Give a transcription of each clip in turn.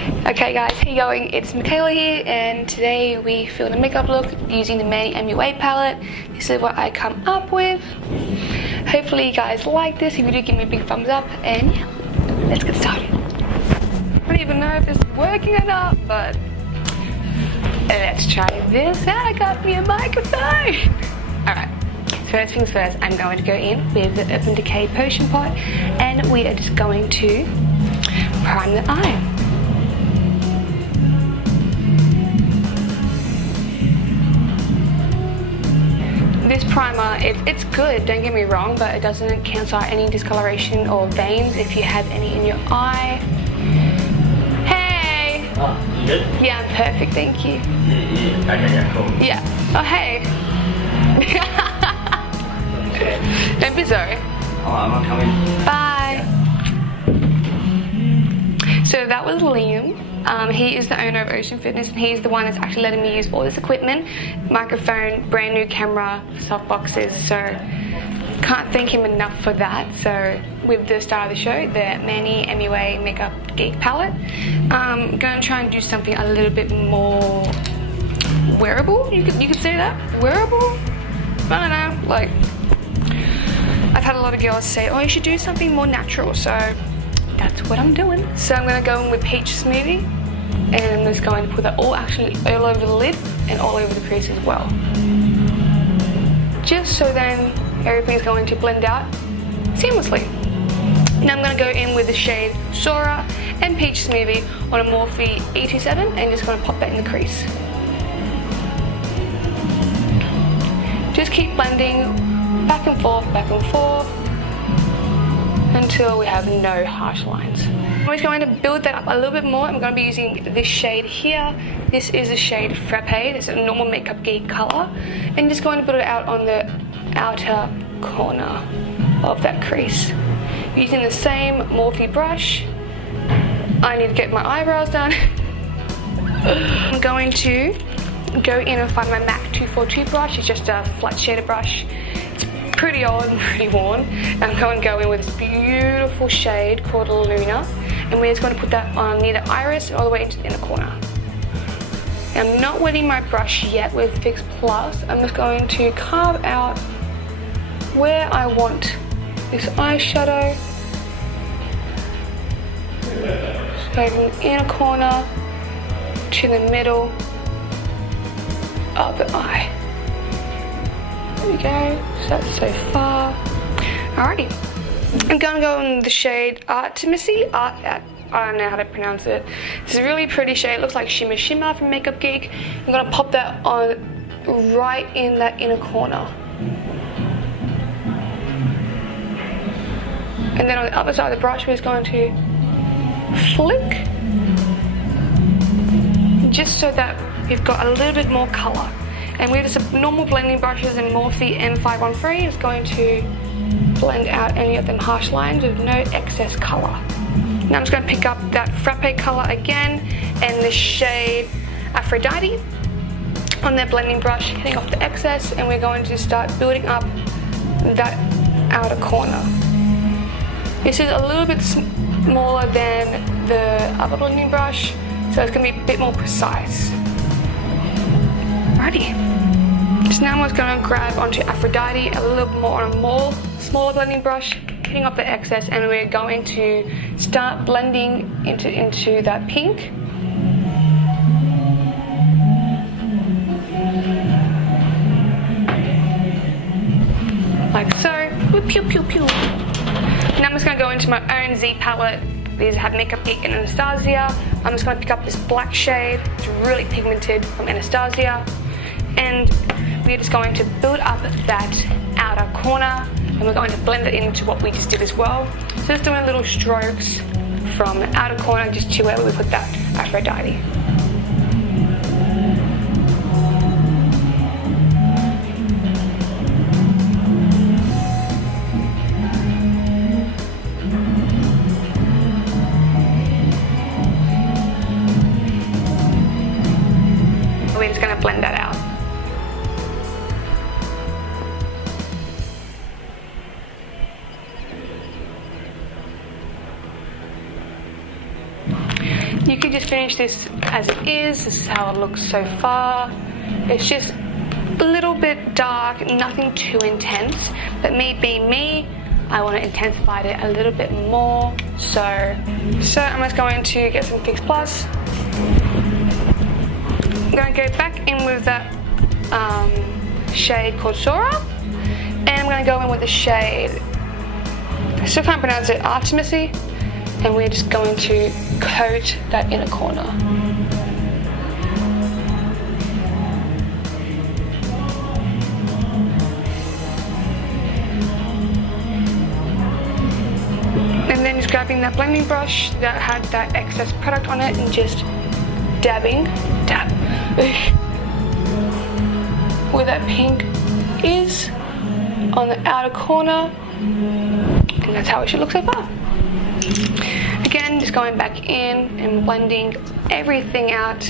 Okay guys, how you going? It's Michaela here, and today we filmed a makeup look using the MannyMUA palette. This is what I come up with. Hopefully you guys like this. If you do, give me a big thumbs up, and yeah, let's get started. I don't even know if this is working or not, but let's try this out. I got me a microphone. Alright, first things first, I'm going to go in with the Urban Decay Potion Pot, and we are just going to prime the eye. This primer, it's good, don't get me wrong, but it doesn't cancel out any discoloration or veins if you have any in your eye. Hey! Oh, you good? Yeah, I'm perfect, thank you. Yeah. Okay, yeah, cool. Yeah. Oh, hey. Don't be sorry. Oh, I'm not coming. Bye. So that was Liam. He is the owner of Ocean Fitness, and he's the one that's actually letting me use all this equipment, microphone, brand new camera, soft boxes, so can't thank him enough for that. So with the star of the show, the MannyMUA Makeup Geek Palette, I'm going to try and do something a little bit more wearable. You could say that? Wearable? I don't know, like, I've had a lot of girls say, oh, you should do something more natural, so that's what I'm doing. So I'm going to go in with Peach Smoothie, and I'm just going to put that all over the lid and all over the crease as well. Just so then everything's going to blend out seamlessly. Now I'm going to go in with the shade Sora and Peach Smoothie on a Morphe E27, and just going to pop that in the crease. Just keep blending back and forth, until we have no harsh lines. I'm just going to build that up a little bit more. I'm going to be using this shade here. This is the shade Frappe. This is a normal Makeup Geek color. And just going to build it out on the outer corner of that crease. Using the same Morphe brush. I need to get my eyebrows done. I'm going to go in and find my MAC 242 brush. It's just a flat shaded brush. Pretty old and pretty worn. I'm going to go in with this beautiful shade called Luna, and we're just going to put that on near the iris and all the way into the inner corner. I'm not wetting my brush yet with Fix Plus. I'm just going to carve out where I want this eyeshadow. So from the inner corner to the middle of the eye. There we go, so that's so far. Alrighty, I'm going to go in the shade Artemisy. I don't know how to pronounce it. It's a really pretty shade, it looks like Shimmer Shimmer from Makeup Geek. I'm going to pop that on right in that inner corner. And then on the other side of the brush, we're just going to flick, just so that we've got a little bit more colour. And with just normal blending brushes and Morphe M513, it's going to blend out any of them harsh lines with no excess colour. Now I'm just going to pick up that Frappe colour again and the shade Aphrodite on that blending brush, getting off the excess, and we're going to start building up that outer corner. This is a little bit smaller than the other blending brush, so it's going to be a bit more precise. Alrighty. So now I'm just going to grab onto Aphrodite a little bit more on a smaller blending brush, getting off the excess, and we're going to start blending into that pink. Like so. Pew, pew, pew. Now I'm just going to go into my own Z palette. These have Makeup Geek and Anastasia. I'm just going to pick up this black shade. It's really pigmented from Anastasia. And we're just going to build up that outer corner, and we're going to blend it into what we just did as well. So just doing little strokes from the outer corner just to where we put that Aphrodite. We're just going to blend that out. You could just finish this as it is. This is how it looks so far. It's just a little bit dark, nothing too intense, but me being me, I want to intensify it a little bit more. So I'm just going to get some Fix Plus. I'm going to go back in with that shade called Sora, and I'm going to go in with the shade, I still can't pronounce it, Artemisy, and we're just going to coat that inner corner. And then just grabbing that blending brush that had that excess product on it and just dabbing, dab, where that pink is on the outer corner, and that's how it should look so far. Again, just going back in and blending everything out.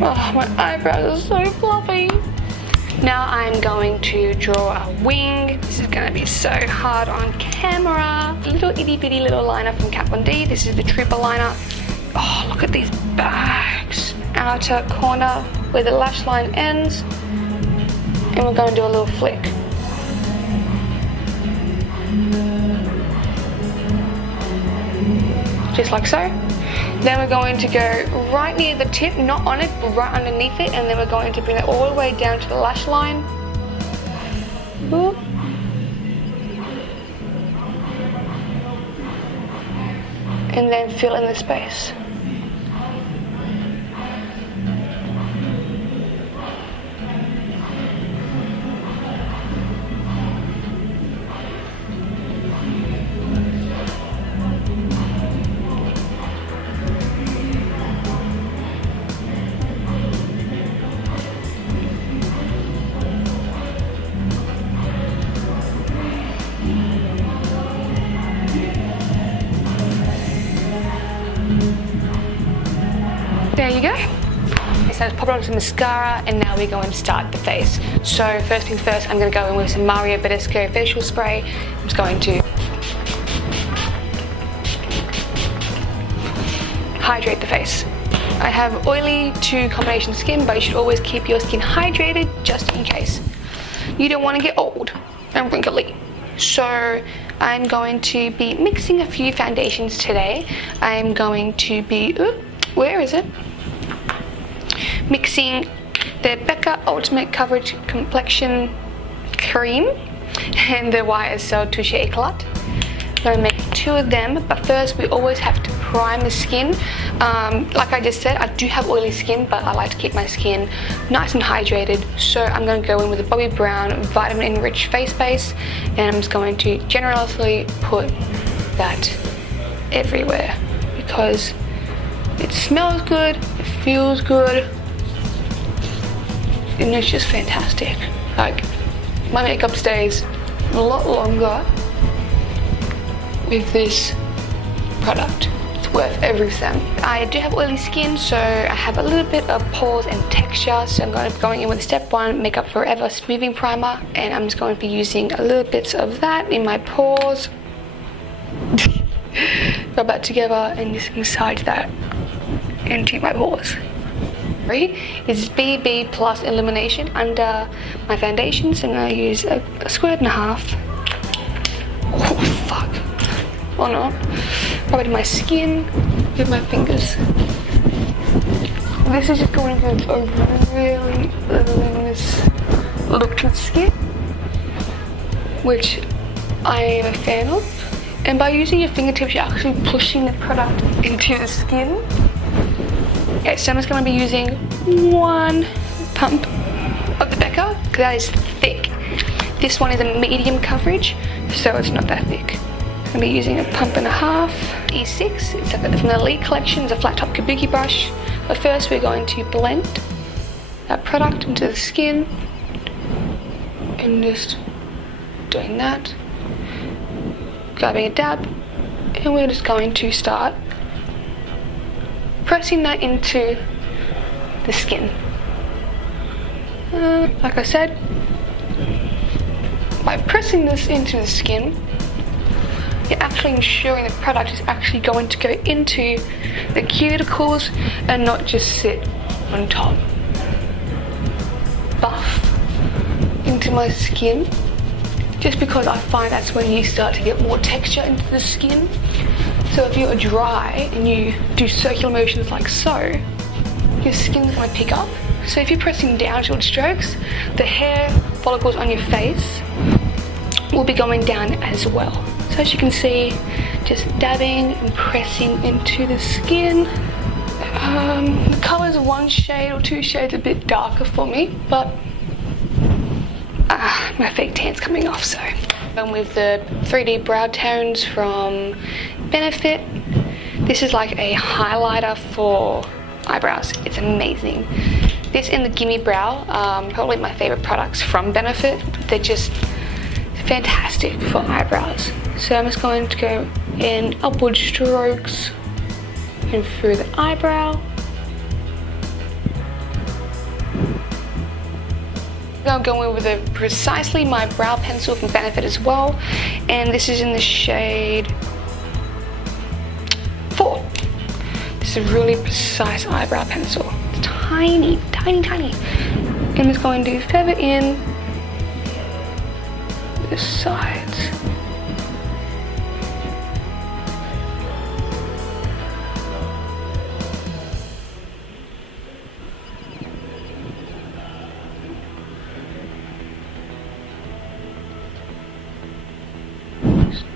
Oh, my eyebrows are so fluffy. Now I'm going to draw a wing. This is going to be so hard on camera. A little itty bitty little liner from Kat Von D. This is the Trooper liner. Oh, look at these bags. Outer corner where the lash line ends. And we're going to do a little flick. Just like so. Then we're going to go right near the tip, not on it, but right underneath it, and then we're going to bring it all the way down to the lash line. Ooh. And then fill in the space. There you go. So let's pop on some mascara, and now we're going to start the face. So first things first, I'm going to go in with some Myer Bradesco facial spray. I'm just going to hydrate the face. I have oily to combination skin, but you should always keep your skin hydrated just in case. You don't want to get old and wrinkly. So I'm going to be mixing a few foundations today. I'm going to be, where is it? Mixing the Becca Ultimate Coverage Complexion Cream and the YSL Touche Eclait. I'm going to make 2 of them, but first we always have to prime the skin. Like I just said, I do have oily skin, but I like to keep my skin nice and hydrated. So I'm going to go in with the Bobbi Brown Vitamin E Rich Face Base, and I'm just going to generously put that everywhere because it smells good, it feels good, and it's just fantastic. Like, my makeup stays a lot longer with this product. It's worth every cent. I do have oily skin, so I have a little bit of pores and texture, so I'm going to be going in with step 1 Makeup Forever Smoothing Primer, and I'm just going to be using a little bit of that in my pores. Rub that together and just massage that into my pores. Is BB Plus Illumination under my foundation, so I'm going to use a squirt and a half. Oh fuck, or not. Rub it in my skin with my fingers. This is just going to give a really luminous look to the skin, which I am a fan of. And by using your fingertips, you're actually pushing the product into the skin. Okay, so I'm just going to be using 1 pump of the Becca, because that is thick. This one is a medium coverage, so it's not that thick. I'm going to be using a pump and a half. E6, it's from the Elite collection, it's a flat top kabuki brush. But first we're going to blend that product into the skin, and just doing that. Grabbing a dab, and we're just going to start pressing that into the skin. Like I said, by pressing this into the skin, you're actually ensuring the product is actually going to go into the cuticles and not just sit on top. Buff into my skin, just because I find that's when you start to get more texture into the skin. So if you're dry and you do circular motions like so, your skin's going to pick up. So if you're pressing down short strokes, the hair follicles on your face will be going down as well. So as you can see, just dabbing and pressing into the skin. The colour's one shade or two shades a bit darker for me, but my fake tan's coming off, so. I'm with the 3D brow tones from Benefit. This is like a highlighter for eyebrows. It's amazing. This and the Gimme Brow, probably my favourite products from Benefit. They're just fantastic for eyebrows. So I'm just going to go in upward strokes and through the eyebrow. I'm going with a Precisely My Brow Pencil from Benefit as well, and this is in the shade 4. This is a really precise eyebrow pencil. It's tiny, tiny, tiny. And it's going to feather in the sides.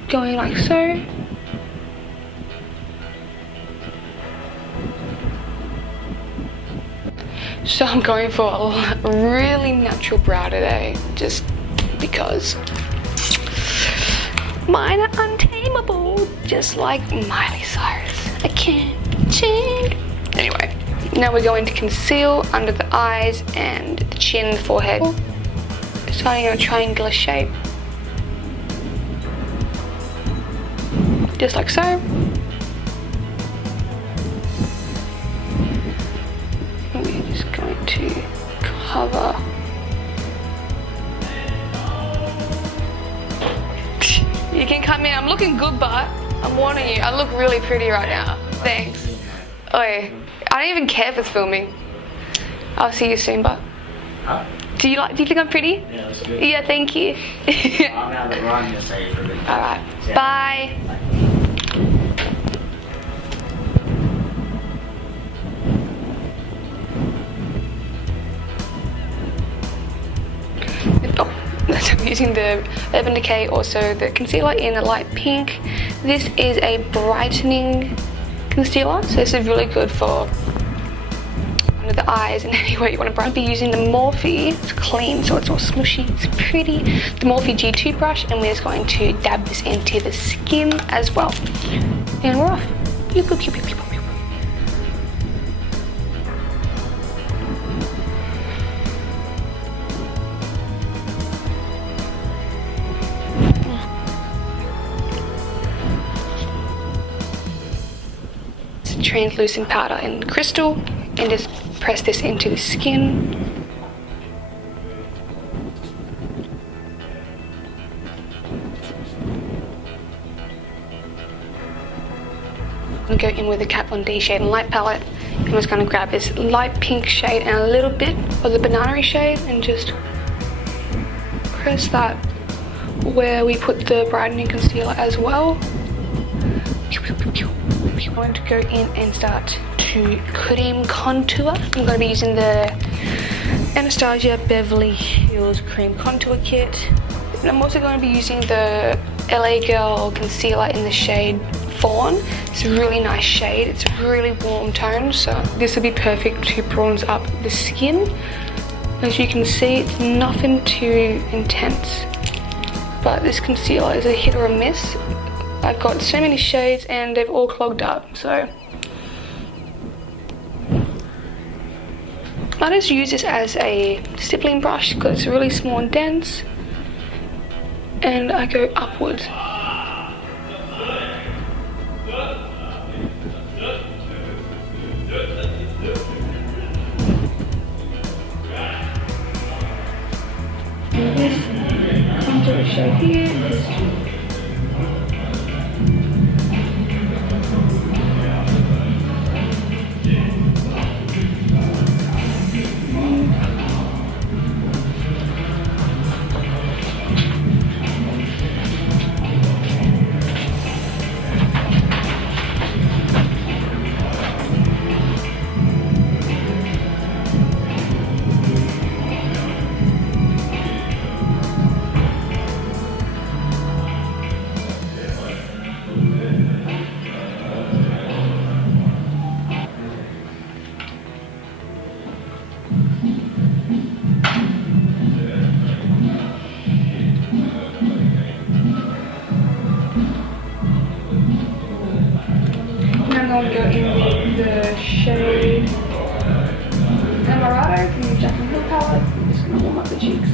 Going like so. So I'm going for a really natural brow today, just because mine are untamable, just like Miley Cyrus. I can't change. Anyway, now we're going to conceal under the eyes and the chin, the forehead, starting in a triangular shape. Just like so. And we're just going to cover. You can come in. I'm looking good, but I'm warning you, I look really pretty right now. Thanks. Okay, I don't even care if it's filming. I'll see you soon, but. Huh? Do you think I'm pretty? Yeah, that's good. Yeah, thank you. I'm gonna say it for a bit. Alright, bye. I'm using the Urban Decay, also the concealer in a light pink. This is a brightening concealer, so this is really good for under the eyes and anywhere you want to brighten. I'll be using the Morphe. It's clean, so it's all smushy, it's pretty. The Morphe G2 brush, and we're just going to dab this into the skin as well. And we're off. Pew, pew, pew, pew, pew, pew. Translucent powder in crystal, and just press this into the skin. I'm going to go in with the Kat Von D shade and light palette. I'm just going to grab this light pink shade and a little bit of the banana shade and just press that where we put the brightening concealer as well. I'm going to go in and start to cream contour. I'm going to be using the Anastasia Beverly Hills Cream Contour Kit. And I'm also going to be using the LA Girl concealer in the shade Fawn. It's a really nice shade. It's a really warm tone, so this will be perfect to bronze up the skin. As you can see, it's nothing too intense, but this concealer is a hit or a miss. I've got so many shades and they've all clogged up, so I just use this as a stippling brush because it's really small and dense, and I go upwards. using this contour shade here. I'm going to go in with the shade Ameretto from the Jaclyn Hill palette. I'm just going to warm up the cheeks.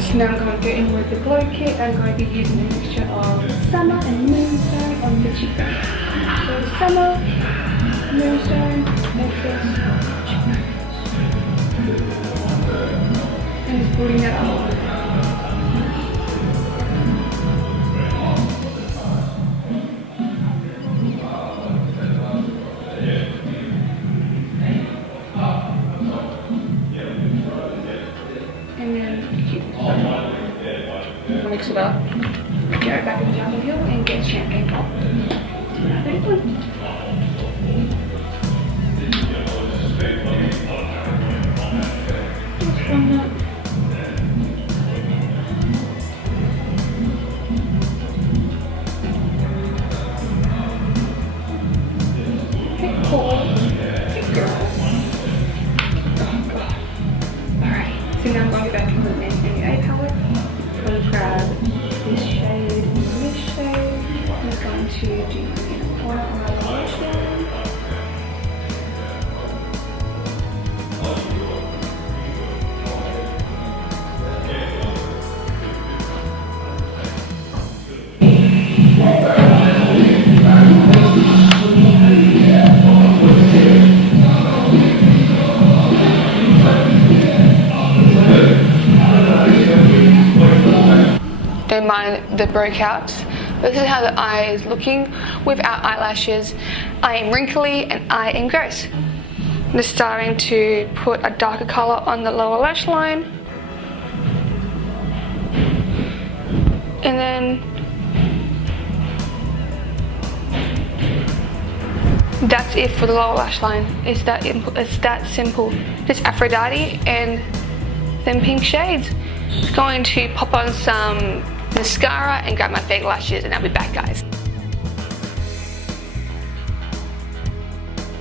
So now I'm going to go in with the glow kit. I'm going to be using a mixture of Summer and Moonstone on the cheekbones. So Summer, Moonstone, Excess, and just building that up. And then mix it up, go back into Jaclyn Hill and get champagne pop. So now I'm going to go back into the MannyMUA palette. I'm going to grab this shade and this shade. I'm just going to do my inner corner on my lash line. Don't mind the breakouts. This is how the eye is looking without eyelashes. I am wrinkly and I am gross. I'm just starting to put a darker color on the lower lash line. And then that's it for the lower lash line. It's that simple. Just Aphrodite and then pink shades. Going to pop on some mascara and grab my fake lashes and I'll be back, guys.